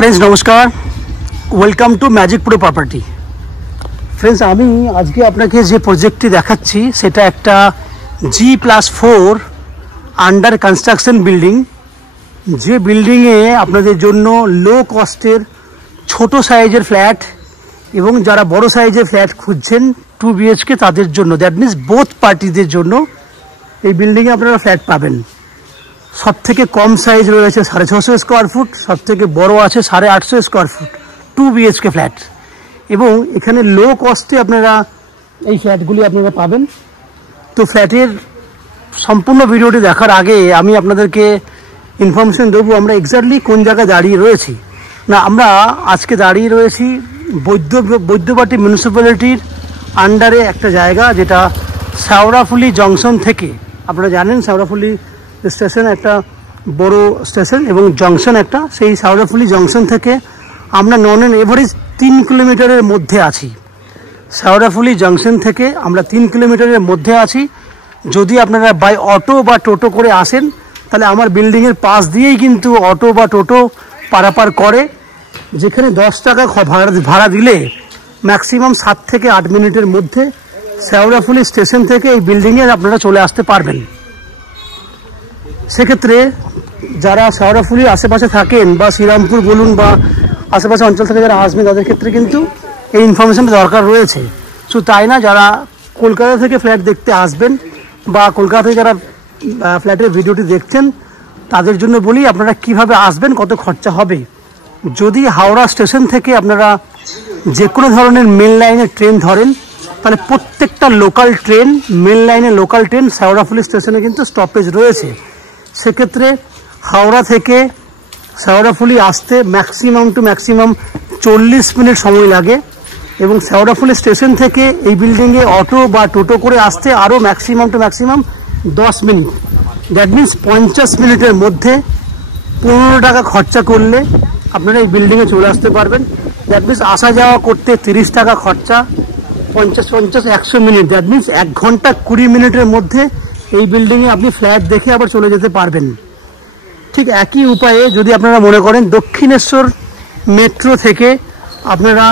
Friends नमस्कार, welcome to magic pro property. Friends আমি আজকে আপনাকে যে প্রজেক্টটি দেখাচ্ছি সেটা একটা G+4 আন্ডার কনস্ট্রাকশন বিল্ডিং। যে বিল্ডিংয়ে আপনাদের জন্য লো কস্টের ছোট সাইজের ফ্ল্যাট এবং যারা বড় সাইজের ফ্ল্যাট খুঁজছেন 2 BHK তাদের জন্য, দ্যাট মিন্স বোথ পার্টিদের জন্য এই বিল্ডিংয়ে আপনারা ফ্ল্যাট পাবেন। সব থেকে কম সাইজ রয়েছে 650 স্কোয়ার ফুট, সব থেকে বড় আছে 850 স্কোয়ার ফুট 2 BHK ফ্ল্যাট। এবং এখানে লো কস্টে আপনারা এই ফ্ল্যাটগুলি আপনারা পাবেন। তো ফ্ল্যাটের সম্পূর্ণ ভিডিওটি দেখার আগে আমি আপনাদেরকে ইনফরমেশন দেবো আমরা এক্স্যাক্টলি কোন জায়গায় দাঁড়িয়ে রয়েছি। না, আমরা আজকে দাঁড়িয়ে রয়েছি বৈদ্যবাটি মিউনিসিপ্যালিটির আন্ডারে একটা জায়গা, যেটা শেওড়াফুলি জংশন থেকে, আপনারা জানেন শেওড়াফুলি স্টেশন একটা বড় স্টেশন এবং জংশন একটা, সেই শেওড়াফুলি জংশন থেকে আমরা নন অ্যান এভারেজ 3 কিলোমিটারের মধ্যে আছি। শেওড়াফুলি জংশন থেকে আমরা 3 কিলোমিটারের মধ্যে আছি। যদি আপনারা বাই অটো বা টোটো করে আসেন তাহলে আমার বিল্ডিংয়ের পাশ দিয়েই কিন্তু অটো বা টোটো পারাপার করে, যেখানে 10 টাকা ভাড়া দিলে ম্যাক্সিমাম 7 থেকে 8 মিনিটের মধ্যে শেওড়াফুলি স্টেশন থেকে এই বিল্ডিংয়ে আপনারা চলে আসতে পারবেন। সেক্ষেত্রে যারা শেওড়াফুলির আশেপাশে থাকেন বা শ্রীরামপুর বলুন বা আশেপাশে অঞ্চল থেকে যারা আসবেন তাদের ক্ষেত্রে কিন্তু এই ইনফরমেশনটা দরকার রয়েছে। শুধু তাই না, যারা কলকাতা থেকে ফ্ল্যাট দেখতে আসবেন বা কলকাতা থেকে যারা ফ্ল্যাটের ভিডিওটি দেখছেন তাদের জন্য বলি আপনারা কিভাবে আসবেন, কত খরচা হবে। যদি হাওড়া স্টেশন থেকে আপনারা যে কোনো ধরনের মেন লাইনের ট্রেন ধরেন তাহলে প্রত্যেকটা লোকাল ট্রেন, মেন লাইনের লোকাল ট্রেন শেওড়াফুলি স্টেশনে কিন্তু স্টপেজ রয়েছে। সেক্ষেত্রে হাওড়া থেকে শেওড়াফুলি আসতে ম্যাক্সিমাম 40 মিনিট সময় লাগে এবং শেওড়াফুলি স্টেশন থেকে এই বিল্ডিংয়ে অটো বা টোটো করে আসতে আরও ম্যাক্সিমাম 10 মিনিট। দ্যাট মিন্স 50 মিনিটের মধ্যে 15 টাকা খরচা করলে আপনারা এই বিল্ডিংয়ে চলে আসতে পারবেন। দ্যাট মিন্স আসা যাওয়া করতে 30 টাকা খরচা, 50-100 মিনিট, দ্যাট মিন্স 1 ঘন্টা 20 মিনিটের মধ্যে এই বিল্ডিংয়ে আপনি ফ্ল্যাট দেখে আবার চলে যেতে পারবেন। ঠিক একই উপায়ে যদি আপনারা মনে করেন দক্ষিণেশ্বর মেট্রো থেকে আপনারা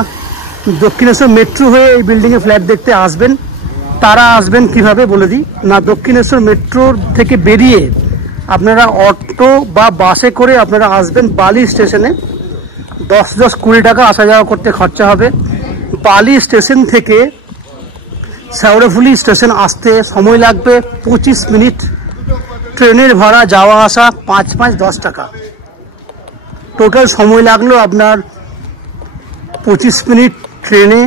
দক্ষিণেশ্বর মেট্রো হয়ে এই বিল্ডিংয়ে ফ্ল্যাট দেখতে আসবেন, তারা আসবেন কিভাবে বলে দিই। না, দক্ষিণেশ্বর মেট্রোর থেকে বেরিয়ে আপনারা অটো বা বাসে করে আপনারা আসবেন বালি স্টেশনে। 10-20 টাকা আসা যাওয়া করতে খরচা হবে। বালি স্টেশন থেকে শেওড়াফুলি স্টেশন আসতে সময় লাগবে 25 মিনিট। ট্রেনের ভাড়া যাওয়া আসা 5-10 টাকা, টোটাল সময় লাগলো আপনার 25 মিনিট ট্রেনে।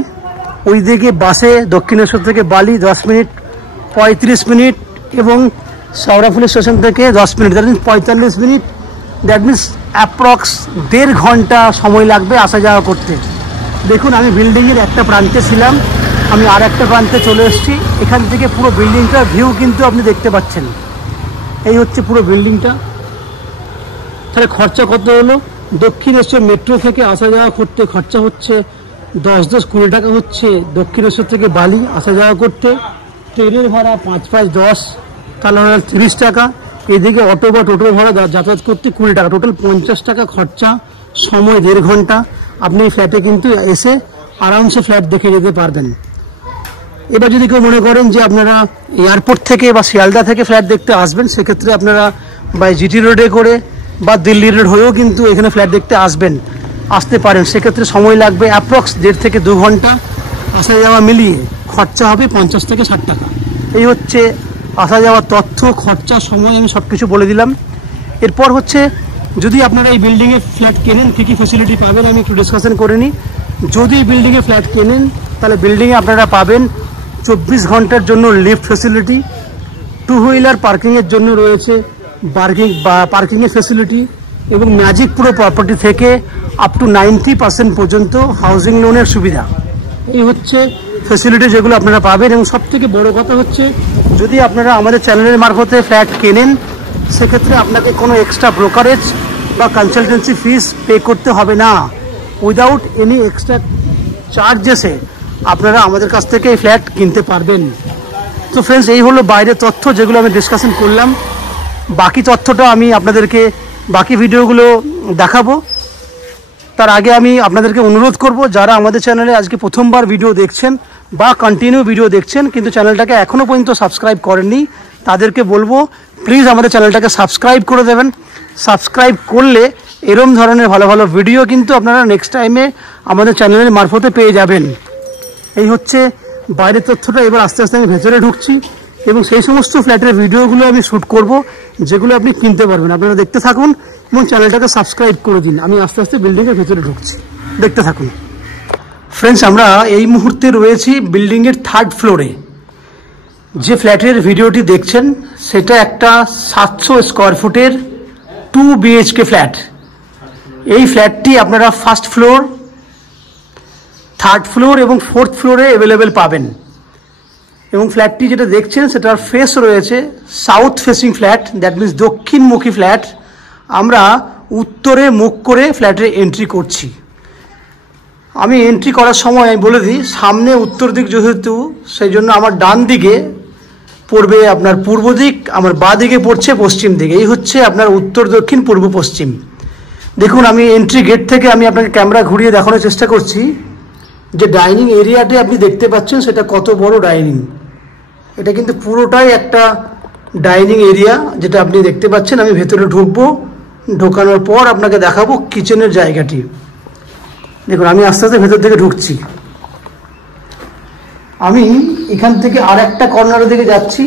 ওই দিকে বাসে দক্ষিণেশ্বর থেকে বালি 10 মিনিট, 35 মিনিট এবং শেওড়াফুলি স্টেশন থেকে 10 minute, that means 45 minute. That means approx 1.5 ঘন্টা সময় লাগবে আসা যাওয়া করতে। দেখুন, আমি বিল্ডিংয়ের একটা প্রান্তে ছিলাম, আমি আর একটা প্রান্তে চলে এসেছি। এখান থেকে পুরো বিল্ডিংটার ভিউ কিন্তু আপনি দেখতে পাচ্ছেন। এই হচ্ছে পুরো বিল্ডিংটা। তাহলে খরচা কত হলো? দক্ষিণেশ্বর মেট্রো থেকে আসা যাওয়া করতে খরচা হচ্ছে 10-20 টাকা হচ্ছে দক্ষিণেশ্বর থেকে বালি আসা যাওয়া করতে। ট্রেনের ভাড়া 5-10, তাহলে 30 টাকা। এদিকে অটো বা টোটোর ভাড়া যাতায়াত করতে 20 টাকা, টোটাল 50 টাকা খরচা, সময় 1.5 ঘন্টা। আপনি এই ফ্ল্যাটে কিন্তু এসে আরামসে ফ্ল্যাট দেখে যেতে পারবেন। এবার যদি কেউ মনে করেন যে আপনারা এয়ারপোর্ট থেকে বা শিয়ালদা থেকে ফ্ল্যাট দেখতে আসবেন, সেক্ষেত্রে আপনারা বাই জিটি রোডে করে বা দিল্লি রোড হয়েও কিন্তু এখানে ফ্ল্যাট দেখতে আসতে পারেন। সেক্ষেত্রে সময় লাগবে অ্যাপ্রক্স 1.5 থেকে 2 ঘন্টা। আসা যাওয়া মিলিয়ে খরচা হবে 50 থেকে 60 টাকা। এই হচ্ছে আসা যাওয়ার তথ্য, খরচা, সময় আমি সব কিছু বলে দিলাম। এরপর হচ্ছে যদি আপনারা এই বিল্ডিংয়ে ফ্ল্যাট কেনেন কী কী ফেসিলিটি পাবেন আমি একটু ডিসকাশন করে নিই। যদি বিল্ডিংয়ে ফ্ল্যাট কেনেন তাহলে বিল্ডিংয়ে আপনারা পাবেন 24 ঘন্টার জন্য লিফট ফেসিলিটি, 2 হুইলার পার্কিংয়ের জন্য রয়েছে পার্কিংয়ের ফেসিলিটি এবং ম্যাজিক প্রো প্রপার্টি থেকে আপ টু 90% পর্যন্ত হাউজিং লোনের সুবিধা। এই হচ্ছে ফেসিলিটি যেগুলো আপনারা পাবেন। এবং সবথেকে বড় কথা হচ্ছে যদি আপনারা আমাদের চ্যানেলের মারফতে ফ্ল্যাট কেনেন সেক্ষেত্রে আপনাকে কোনো এক্সট্রা ব্রোকারেজ বা কনসালটেন্সি ফিস পে করতে হবে না। উইদাউট এনি এক্সট্রা চার্জেসে আপনারা আমাদের কাছ থেকে এই ফ্ল্যাট কিনতে পারবেন। তো ফ্রেন্ডস, এই হলো বাইরের তথ্য যেগুলো আমি ডিসকাশন করলাম। বাকি তথ্যটা আমি আপনাদেরকে বাকি ভিডিওগুলো দেখাবো। তার আগে আমি আপনাদেরকে অনুরোধ করব, যারা আমাদের চ্যানেলে আজকে প্রথমবার ভিডিও দেখছেন বা কন্টিনিউ ভিডিও দেখছেন কিন্তু চ্যানেলটাকে এখনও পর্যন্ত সাবস্ক্রাইব করেননি, তাদেরকে বলবো প্লিজ আমাদের চ্যানেলটাকে সাবস্ক্রাইব করে দেবেন। সাবস্ক্রাইব করলে এরম ধরনের ভালো ভালো ভিডিও কিন্তু আপনারা নেক্সট টাইমে আমাদের চ্যানেলের মারফতে পেয়ে যাবেন। এই হচ্ছে বাইরের তথ্যটা। এবার আস্তে আস্তে আমি ভেতরে ঢুকছি এবং সেই সমস্ত ফ্ল্যাটের ভিডিওগুলো আমি শ্যুট করব যেগুলো আপনি কিনতে পারবেন। আপনারা দেখতে থাকুন এবং চ্যানেলটাকে সাবস্ক্রাইব করে দিন। আমি আস্তে আস্তে বিল্ডিংয়ের ভেতরে ঢুকছি, দেখতে থাকুন। ফ্রেন্ডস, আমরা এই মুহূর্তে রয়েছি বিল্ডিংয়ের 3rd ফ্লোরে। যে ফ্ল্যাটের ভিডিওটি দেখছেন সেটা একটা 700 স্কোয়ার ফুটের 2 BHK ফ্ল্যাট। এই ফ্ল্যাটটি আপনারা 1st ফ্লোর, 3rd ফ্লোর এবং 4th ফ্লোরে অ্যাভেলেবেল পাবেন। এবং ফ্ল্যাটটি যেটা দেখছেন সেটার ফেস রয়েছে south facing flat, that means দক্ষিণমুখী ফ্ল্যাট। আমরা উত্তরে মুখ করে ফ্ল্যাটে এন্ট্রি করছি। আমি এন্ট্রি করার সময় আমি বলে দিই, সামনে উত্তর দিক যেহেতু, সেই জন্য আমার ডান দিকে পড়বে আপনার পূর্ব দিক, আমার বাঁ দিকে পড়ছে পশ্চিম দিকে। এই হচ্ছে আপনার উত্তর, দক্ষিণ, পূর্ব, পশ্চিম। দেখুন, আমি এন্ট্রি গেট থেকে আমি আপনাকে ক্যামেরা ঘুরিয়ে দেখানোর চেষ্টা করছি যে ডাইনিং এরিয়াতে আপনি দেখতে পাচ্ছেন সেটা কত বড় ডাইনিং। এটা কিন্তু পুরোটাই একটা ডাইনিং এরিয়া যেটা আপনি দেখতে পাচ্ছেন। আমি ভেতরে ঢুকবো, ঢোকানোর পর আপনাকে দেখাবো কিচেনের জায়গাটি। দেখুন, আমি আস্তে আস্তে ভেতর থেকে ঢুকছি। আমি এখান থেকে আর একটা কর্নারের দিকে যাচ্ছি।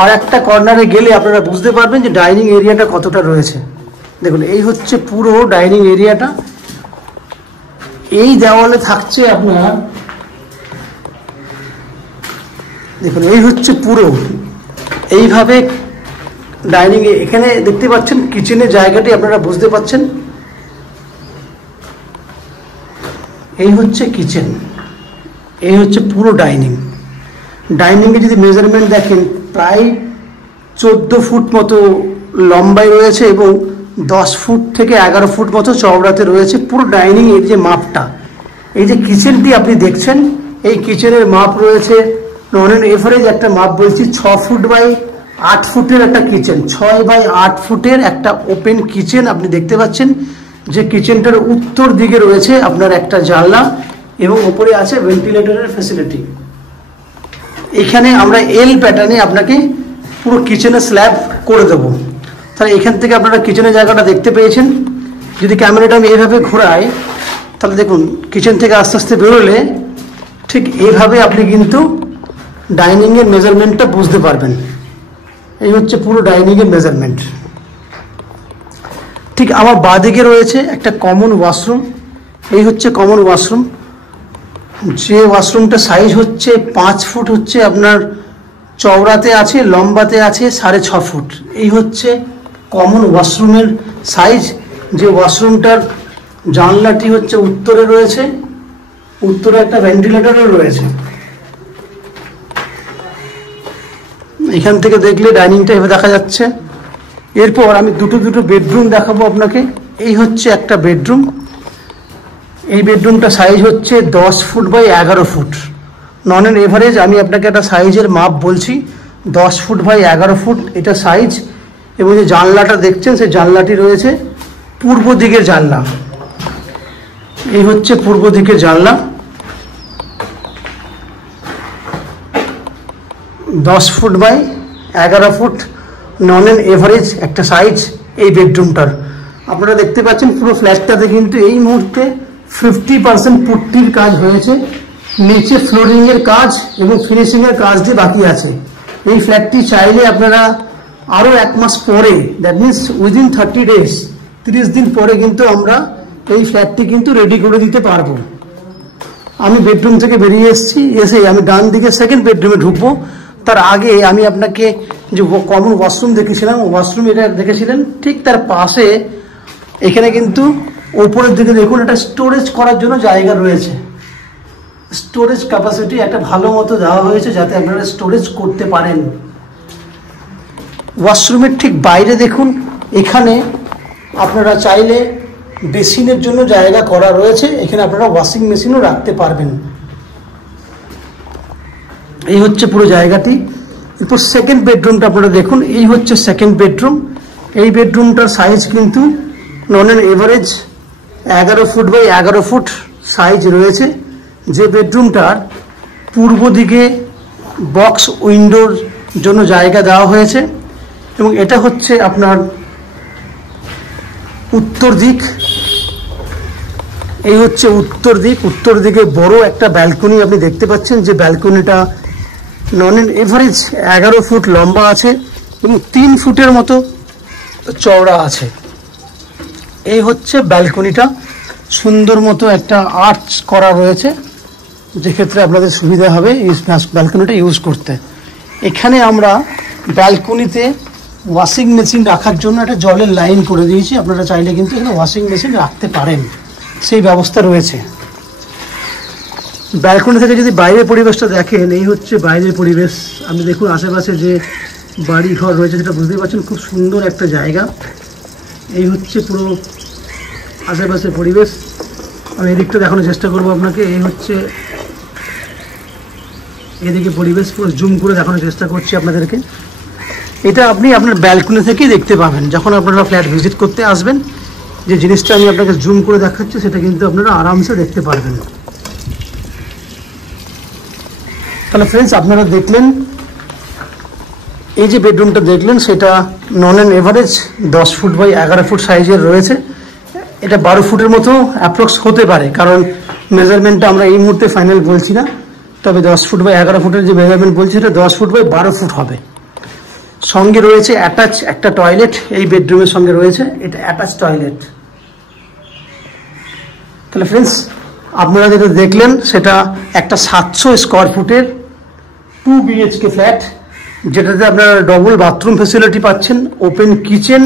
আর একটা কর্নারে গেলে আপনারা বুঝতে পারবেন যে ডাইনিং এরিয়াটা কতটা রয়েছে। দেখুন, এই হচ্ছে পুরো ডাইনিং এরিয়াটা। এই দেওয়ালে থাকছে আপনার, দেখুন এই হচ্ছে পুরো এইভাবে ডাইনিং। এখানে দেখতে পাচ্ছেন কিচেনের জায়গাটি, আপনারা বুঝতে পাচ্ছেন। এই হচ্ছে কিচেন, এই হচ্ছে পুরো ডাইনিং। ডাইনিংয়ে যদি মেজারমেন্ট দেখেন, প্রায় 14 ফুট মতো লম্বায় রয়েছে এবং 10 ফুট থেকে 11 ফুট মতো চওড়াতে রয়েছে পুরো ডাইনিং এর যে মাপটা। এই যে কিচেনটি আপনি দেখছেন, এই কিচেনের মাপ রয়েছে নন অ্যান্ড এভারেজ একটা মাপ বলছি 6 ফুট বাই 8 ফুটের একটা কিচেন। 6 বাই 8 ফুটের একটা ওপেন কিচেন আপনি দেখতে পাচ্ছেন। যে কিচেনটার উত্তর দিকে রয়েছে আপনার একটা জানলা এবং উপরে আছে ভেন্টিলেটরের ফ্যাসিলিটি। এখানে আমরা এল প্যাটার্নে আপনাকে পুরো কিচেনের স্ল্যাব করে দেবো। তাহলে এখান থেকে আপনারা কিচেনের জায়গাটা দেখতে পেয়েছেন। যদি ক্যামেরাটা আমি এইভাবে ঘোরাই, তাহলে দেখুন কিচেন থেকে আস্তে আস্তে বেরোলে ঠিক এইভাবে আপনি কিন্তু ডাইনিংয়ের মেজারমেন্টটা বুঝতে পারবেন। এই হচ্ছে পুরো ডাইনিংয়ের মেজারমেন্ট। ঠিক আমার বাঁ দিকে রয়েছে একটা কমন ওয়াশরুম। এই হচ্ছে কমন ওয়াশরুম। যে ওয়াশরুমটা সাইজ হচ্ছে 5 ফুট হচ্ছে আপনার চওড়াতে আছে, লম্বাতে আছে 6.5 ফুট। এই হচ্ছে কমন ওয়াশরুমের সাইজ। যে ওয়াশরুমটার জানলাটি হচ্ছে উত্তরে রয়েছে, উত্তরে একটা ভেন্টিলেটরও রয়েছে। এখান থেকে দেখলে ডাইনিংটা এভাবে দেখা যাচ্ছে। এরপর আমি দুটো বেডরুম দেখাবো আপনাকে। এই হচ্ছে একটা বেডরুম। এই বেডরুমটা সাইজ হচ্ছে 10 foot by 11 foot non and average. আমি আপনাকে একটা সাইজের মাপ বলছি, 10 ফুট বাই 11 ফুট এটা সাইজ। এবং যে জানলাটা দেখছেন সেই জানলাটি রয়েছে পূর্ব দিকের জানলা। এই হচ্ছে পূর্ব দিকের জানলা। 10 foot by 11 foot non and average একটা সাইজ এই বেডরুমটার। আপনারা দেখতে পাচ্ছেন পুরো ফ্ল্যাটটাতে কিন্তু এই মুহূর্তে 50% পুট্টির কাজ হয়েছে। নিচে ফ্লোরিংয়ের কাজ এবং ফিনিশিংয়ের কাজ দিয়ে বাকি আছে। এই ফ্ল্যাটটি চাইলে আপনারা আরও 1 মাস পরে, দ্যাট মিনস উইদিন 30 ডেজ, 30 দিন পরে কিন্তু আমরা এই ফ্ল্যাটটি কিন্তু রেডি করে দিতে পারবো। আমি বেডরুম থেকে বেরিয়ে এসে আমি ডান দিকে সেকেন্ড বেডরুমে ঢুকবো। তার আগে আমি আপনাকে যে কমন ওয়াশরুম দেখেছিলাম, ওয়াশরুম এটা দেখেছিলেন, ঠিক তার পাশে এখানে কিন্তু ওপরের দিকে দেখুন একটা স্টোরেজ করার জন্য জায়গা রয়েছে। স্টোরেজ ক্যাপাসিটি একটা ভালো মতো দেওয়া হয়েছে যাতে আপনারা স্টোরেজ করতে পারেন। ওয়াশরুমের ঠিক বাইরে দেখুন, এখানে আপনারা চাইলে বেসিনের জন্য জায়গা করা রয়েছে। এখানে আপনারা ওয়াশিং মেশিনও রাখতে পারবেন। এই হচ্ছে পুরো জায়গাটি। এরপর সেকেন্ড বেডরুমটা আপনারা দেখুন। এই হচ্ছে সেকেন্ড বেডরুম। এই বেডরুমটার সাইজ কিন্তু on and average 11 foot by 11 foot size রয়েছে, যে বেডরুমটার পূর্ব দিকে বক্স উইন্ডোর জন্য জায়গা দেওয়া হয়েছে এবং এটা হচ্ছে আপনার উত্তর দিক। এই হচ্ছে উত্তর দিক। উত্তর দিকে বড় একটা ব্যালকনি আপনি দেখতে পাচ্ছেন, যে ব্যালকনিটা নন এভারেজ 11 ফুট লম্বা আছে এবং 3 ফুটের মতো চওড়া আছে। এই হচ্ছে ব্যালকনিটা, সুন্দর মতো একটা আর্চ করা রয়েছে, যে ক্ষেত্রে আপনাদের সুবিধা হবে এই ব্যালকনিটা ইউজ করতে। এখানে আমরা ব্যালকনিতে ওয়াশিং মেশিন রাখার জন্য একটা জলের লাইন করে দিয়েছি। আপনারা চাইলে কিন্তু এখানে ওয়াশিং মেশিন রাখতে পারেন, সেই ব্যবস্থা রয়েছে। ব্যালকনি থেকে যদি বাইরের পরিবেশটা দেখেন, এই হচ্ছে বাইরের পরিবেশ। আপনি দেখুন আশেপাশে যে বাড়ি ঘর রয়েছে সেটা বুঝতেই পারছেন, খুব সুন্দর একটা জায়গা। এই হচ্ছে পুরো আশেপাশের পরিবেশ। আমি এদিকটা দেখানোর চেষ্টা করবো আপনাকে। এই হচ্ছে এদিকে পরিবেশ, পুরো জুম করে দেখানোর চেষ্টা করছি আপনাদেরকে। এটা আপনি আপনার ব্যালকনি থেকেই দেখতে পাবেন যখন আপনারা ফ্ল্যাট ভিজিট করতে আসবেন। যে জিনিসটা আমি আপনাকে জুম করে দেখাচ্ছি সেটা কিন্তু আপনারা আরামসে দেখতে পারবেন। তাহলে ফ্রেন্ডস, আপনারা দেখলেন এই যে বেডরুমটা দেখলেন, সেটা on and average 10 foot by 11 foot সাইজের রয়েছে। এটা 12 ফুটের মতো অ্যাপ্রক্স হতে পারে, কারণ মেজারমেন্টটা আমরা এই মুহূর্তে ফাইনাল বলছি না। তবে 10 ফুট বাই 11 ফুটের যে মেজারমেন্ট বলছি সেটা 10 ফুট বাই 12 ফুট হবে। সঙ্গে রয়েছে অ্যাটাচ একটা টয়লেট, এই বেডরুমের সঙ্গে রয়েছে এটা অ্যাটাচ টয়লেট। তাহলে ফ্রেন্ডস, আপনারা যেটা দেখলেন সেটা একটা 700 স্কোয়ার ফুটের 2 BHK ফ্ল্যাট, যেটাতে আপনারা ডবল বাথরুম ফেসিলিটি পাচ্ছেন, ওপেন কিচেন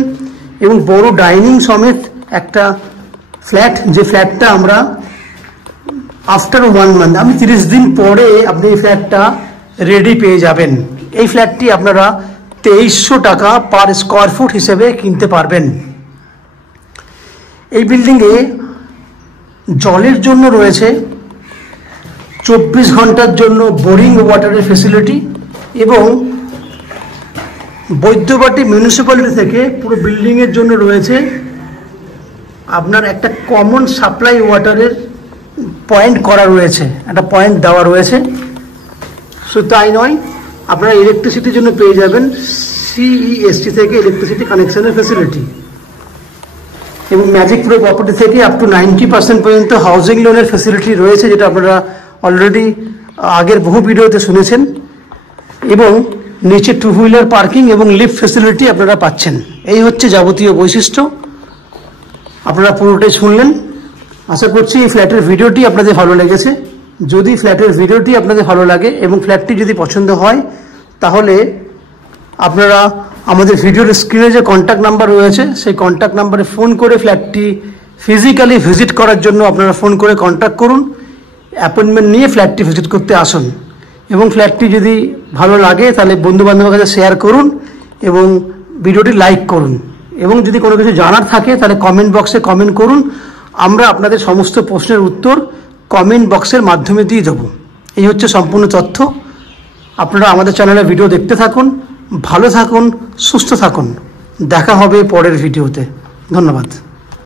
এবং বড় ডাইনিং সমেত একটা ফ্ল্যাট। যে ফ্ল্যাটটা আমরা আফটার 1 মান্থ, আমি 30 দিন পরে আপনি এই ফ্ল্যাটটা রেডি পেয়ে যাবেন। এই ফ্ল্যাটটি আপনারা 2300 টাকা পার স্কোয়ার ফুট হিসেবে কিনতে পারবেন। এই বিল্ডিংয়ে জলের জন্য রয়েছে 24 ঘন্টার জন্য বোরিং ওয়াটারের ফেসিলিটি এবং বৈদ্যবাটি মিউনিসিপ্যালিটি থেকে পুরো বিল্ডিংয়ের জন্য রয়েছে আপনার একটা কমন সাপ্লাই ওয়াটারের পয়েন্ট করা রয়েছে, একটা পয়েন্ট দেওয়া রয়েছে। শুধু তাই নয়, আপনারা ইলেকট্রিসিটির জন্য পেয়ে যাবেন CEST থেকে ইলেকট্রিসিটি কানেকশনের ফেসিলিটি এবং ম্যাজিক প্রো প্রপার্টি থেকে আপ টু 90% পর্যন্ত হাউজিং লোনের ফেসিলিটি রয়েছে, যেটা আপনারা অলরেডি আগের বহু ভিডিওতে শুনেছেন। এবং নিচে 2 হুইলার পার্কিং এবং লিফট ফেসিলিটি আপনারা পাচ্ছেন। এই হচ্ছে যাবতীয় বৈশিষ্ট্য। আপনারা পুরোটাই শুনলেন। আশা করছি এই ফ্ল্যাটের ভিডিওটি আপনাদের ভালো লেগেছে। যদি ফ্ল্যাটের ভিডিওটি আপনাদের ভালো লাগে এবং ফ্ল্যাটটি যদি পছন্দ হয়, তাহলে আপনারা আমাদের ভিডিওর স্ক্রিনে যে কন্ট্যাক্ট নাম্বার রয়েছে সেই কন্ট্যাক্ট নাম্বারে ফোন করে ফ্ল্যাটটি ফিজিক্যালি ভিজিট করার জন্য আপনারা ফোন করে কন্ট্যাক্ট করুন, অ্যাপয়েন্টমেন্ট নিয়ে ফ্ল্যাটটি ভিজিট করতে আসুন। এবং ফ্ল্যাটটি যদি ভালো লাগে তাহলে বন্ধুবান্ধবের কাছে শেয়ার করুন এবং ভিডিওটি লাইক করুন। এবং যদি কোনো কিছু জানার থাকে তাহলে কমেন্ট বক্সে কমেন্ট করুন। আমরা আপনাদের সমস্ত প্রশ্নের উত্তর কমেন্ট বক্সের মাধ্যমে দিয়ে দেবো। এই হচ্ছে সম্পূর্ণ তথ্য। আপনারা আমাদের চ্যানেলে ভিডিও দেখতে থাকুন, ভালো থাকুন, সুস্থ থাকুন। দেখা হবে পরের ভিডিওতে। ধন্যবাদ।